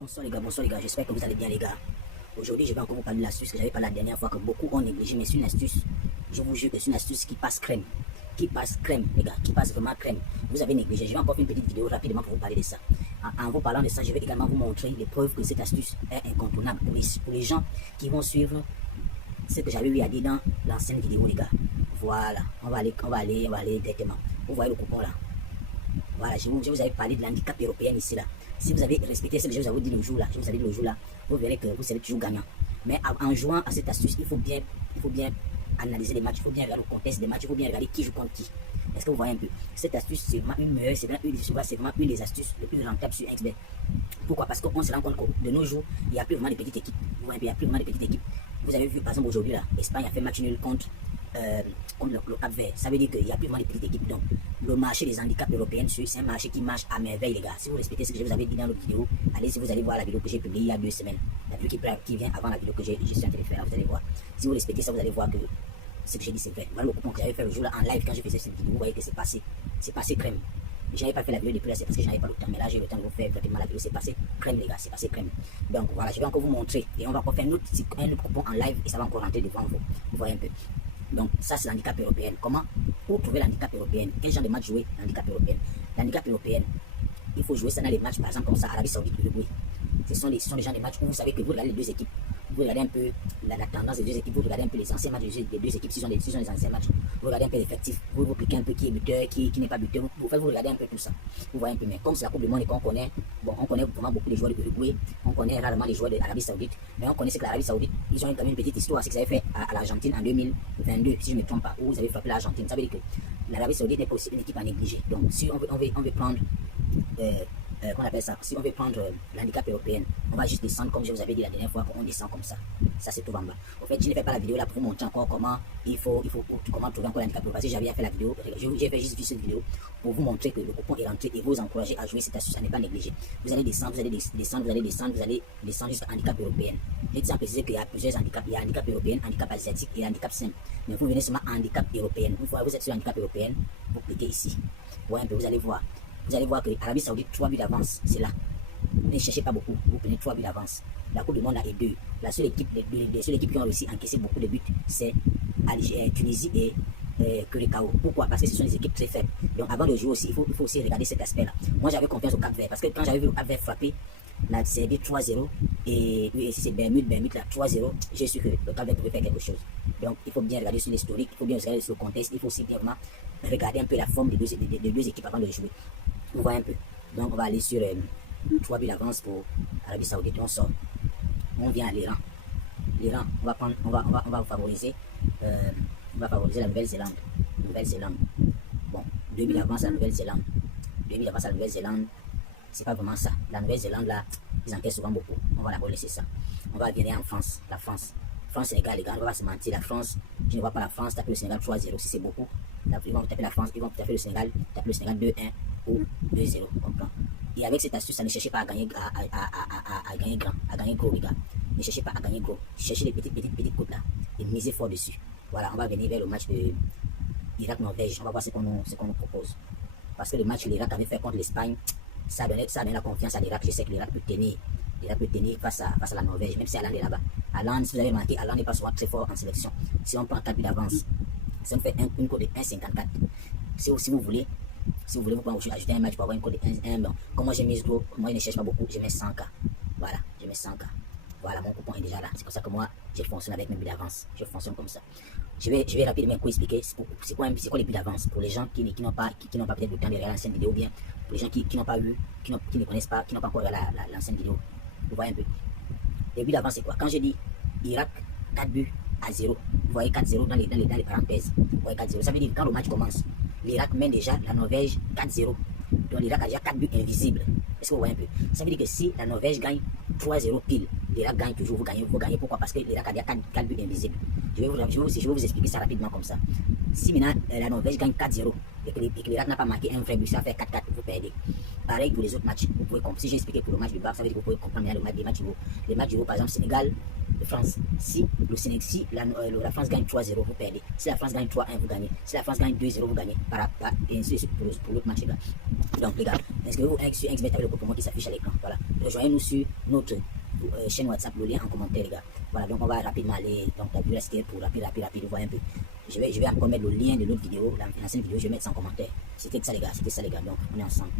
Bonsoir les gars, j'espère que vous allez bien les gars. Aujourd'hui, je vais encore vous parler de l'astuce que j'avais parlé la dernière fois, que beaucoup ont négligé, mais c'est une astuce, je vous jure que c'est une astuce qui passe crème. Qui passe crème, les gars, qui passe vraiment crème. Vous avez négligé, je vais encore faire une petite vidéo rapidement pour vous parler de ça. En vous parlant de ça, je vais également vous montrer les preuves que cette astuce est incontournable pour les gens qui vont suivre ce que j'avais eu à dire dans l'ancienne vidéo, les gars. Voilà, on va aller directement. Vous voyez le coupon là. Voilà, je vous avais parlé de l'handicap européen ici là. Si vous avez respecté ce que je vous avais dit le jour là, vous verrez que vous serez toujours gagnant. Mais en jouant à cette astuce, il faut bien analyser les matchs, il faut bien regarder le contexte des matchs, il faut bien regarder qui joue contre qui. Est-ce que vous voyez un peu? Cette astuce, c'est vraiment une meilleure, c'est vraiment une des astuces les plus rentables sur XBet. Pourquoi? Parce qu'on se rend compte que de nos jours, il n'y a plus vraiment de petites équipes. Vous voyez, il n'y a plus vraiment de petites équipes. Vous avez vu par exemple aujourd'hui là, l'Espagne a fait match nul contre le Cap Vert. Ça veut dire qu'il n'y a plus vraiment de petites équipes. Donc, le marché des handicaps européens, c'est un marché qui marche à merveille, les gars. Si vous respectez ce que je vous avais dit dans l'autre vidéo, allez, si vous allez voir la vidéo que j'ai publiée il y a 2 semaines, la vidéo qui vient avant la vidéo que j'ai suis en train de faire, vous allez voir. Si vous respectez ça, vous allez voir que ce que j'ai dit, c'est vrai. Voilà le coupon que j'avais fait le jour là en live quand je faisais cette vidéo. Vous voyez que c'est passé crème. J'avais pas fait la vidéo depuis là, c'est parce que j'avais pas le temps. Mais là, j'ai le temps de vous faire pratiquement la vidéo. C'est passé crème, les gars. C'est passé crème. Donc voilà, je vais encore vous montrer. Et on va encore faire un autre coupon en live et ça va encore rentrer devant vous. Vous voyez un peu. Donc ça, c'est l'handicap européen. Comment? Pour trouver l'handicap européen, quel genre de match jouer l'handicap européen? L'handicap européen, il faut jouer ça dans les matchs, par exemple, comme ça, Arabie Saoudite, Uruguay. Ce sont des genres de matchs où vous savez que vous regardez les deux équipes. Vous regardez un peu la tendance des deux équipes, vous regardez un peu les anciens matchs des deux équipes, s'ils ont des anciens matchs. Vous regardez un peu l'effectif, vous cliquez un peu qui est buteur, qui n'est pas buteur. Vous regardez un peu tout ça. Vous voyez un peu, mais comme c'est la Coupe du Monde et qu'on connaît, bon, on connaît vraiment beaucoup les joueurs de Uruguay, on connaît rarement les joueurs de l'Arabie Saoudite, mais on connaît ce que l'Arabie Saoudite, ils ont quand même une petite histoire, c'est que ça avait fait à l'Argentine en 2022, si je ne me trompe pas, où vous avez frappé l'Argentine. Ça veut dire que l'Arabie Saoudite est aussi une équipe à négliger. Donc, si on veut prendre qu'on appelle ça, si on veut prendre l'handicap européen, on va juste descendre comme je vous avais dit la dernière fois, qu'on descend comme ça. Ça c'est tout en bas. En fait, je ne fais pas la vidéo là pour vous montrer encore comment comment trouver encore l'handicap européen. Parce que j'avais fait la vidéo, j'ai fait juste cette vidéo pour vous montrer que le coupon est rentré et vous encourager à jouer cette astuce, à ne pas négliger. Vous allez descendre, vous allez descendre jusqu'à handicap européen. J'ai déjà précisé qu'il y a plusieurs handicaps. Il y a handicap européen, handicap asiatique et handicap simple. Mais vous venez seulement handicap européen. Une fois que vous êtes sur handicap européen, vous cliquez ici. Vous voyez un peu, vous allez voir. Vous allez voir que l'Arabie Saoudite, 3 buts d'avance, c'est là. Ne cherchez pas beaucoup, vous prenez 3 buts d'avance. La Coupe du Monde là est 2. La seule équipe, les seules équipes qui ont réussi à encaisser beaucoup de buts, c'est Tunisie et Curacao. Pourquoi? Parce que ce sont des équipes très faibles. Donc avant de jouer aussi, il faut aussi regarder cet aspect-là. Moi j'avais confiance au Cap Vert, parce que quand j'avais vu le Cap Vert frapper, la Serbie 3-0, et si c'est Bermude là 3-0, j'ai su que le Cap Vert pouvait faire quelque chose. Donc il faut bien regarder sur l'historique, il faut bien regarder sur le contexte, il faut aussi bien vraiment regarder un peu la forme des deux équipes avant de jouer. Vous voyez un peu. Donc on va aller sur 3 buts d'avance pour Arabie Saoudite. On sort. On vient à l'Iran. L'Iran, on va favoriser la Nouvelle-Zélande. Bon, 2 buts d'avance à la Nouvelle-Zélande. 2 buts d'avance à la Nouvelle-Zélande. C'est pas vraiment ça. La Nouvelle-Zélande là, ils encaissent souvent beaucoup. On va la laisser ça. On va venir en France. La France. France-Sénégal, les gars, on va pas se mentir. La France, je ne vois pas la France taper le Sénégal 3-0 si c'est beaucoup. Ils vont taper la France, ils vont taper le Sénégal 2-1 ou 2-0. Comprends? Et avec cette astuce, ça ne cherchez pas à gagner gros, les gars. Ne cherchez pas à gagner gros. Cherchez les petites côtes là. Et misez fort dessus. Voilà, on va venir vers le match de Irak-Norvège. On va voir ce qu'on nous propose. Parce que le match que l'Irak avait fait contre l'Espagne, ça a donné la confiance à l'Irak. Je sais que l'Irak peut tenir. L'Irak peut tenir face à la Norvège, même si Haaland est là-bas. Haaland, si vous avez remarqué, Haaland n'est pas souvent très fort en sélection. Si on prend 4 buts d'avance, si on fait une cote de 1,54, si vous voulez, vous pouvez ajouter un match pour avoir une cote de 1. Bon, comme moi j'ai mis gros, moi je ne cherche pas beaucoup, je mets 100K. Voilà, je mets 100K. Voilà, mon coupon est déjà là. C'est comme ça que moi, je fonctionne avec mes buts d'avance. Je fonctionne comme ça. Je vais rapidement vous expliquer c'est quoi les buts d'avance pour les gens qui n'ont pas peut-être le temps de regarder l'ancienne vidéo, bien pour les gens qui n'ont pas vu, qui ne connaissent pas, qui n'ont pas encore regardé l'ancienne vidéo. Vous voyez un peu. Les buts d'avance, c'est quoi? Quand je dis Irak, 4 buts à 0, vous voyez 4-0 dans les parenthèses. Vous voyez 4-0. Ça veut dire que quand le match commence, l'Irak mène déjà la Norvège 4-0. Donc l'Irak a déjà 4 buts invisibles. Est-ce que vous voyez un peu? Ça veut dire que si la Norvège gagne 3-0 pile, l'Irak gagne toujours, vous gagnez. Pourquoi? Parce que l'Irak a déjà 4 buts invisibles. Je vais vous expliquer ça rapidement comme ça. Si maintenant la Norvège gagne 4-0 et que l'Irak n'a pas marqué un vrai but, ça fait 4-4, vous perdez. Pareil pour les autres matchs. Vous pouvez comprendre. Si j'ai expliqué pour le match du Barça, ça veut dire que vous pouvez comprendre les matchs nouveaux. Les matchs nouveaux, par exemple, Sénégal, France. Si la France gagne 3-0, vous perdez. Si la France gagne 3-1, vous gagnez. Si la France gagne 2-0, vous gagnez. Et ainsi de suite pour l'autre match, les gars. Donc les gars, inscrivez-vous sur XBet avec le code promo qui s'affiche à l'écran. Voilà. Rejoignez-nous sur notre chaîne WhatsApp, le lien en commentaire les gars. Voilà, donc on va rapidement aller, donc la rester pour rapide, voir un peu. Je vais encore mettre le lien de l'autre vidéo, l'ancienne vidéo, je vais mettre ça en commentaire. C'était ça les gars, donc on est ensemble.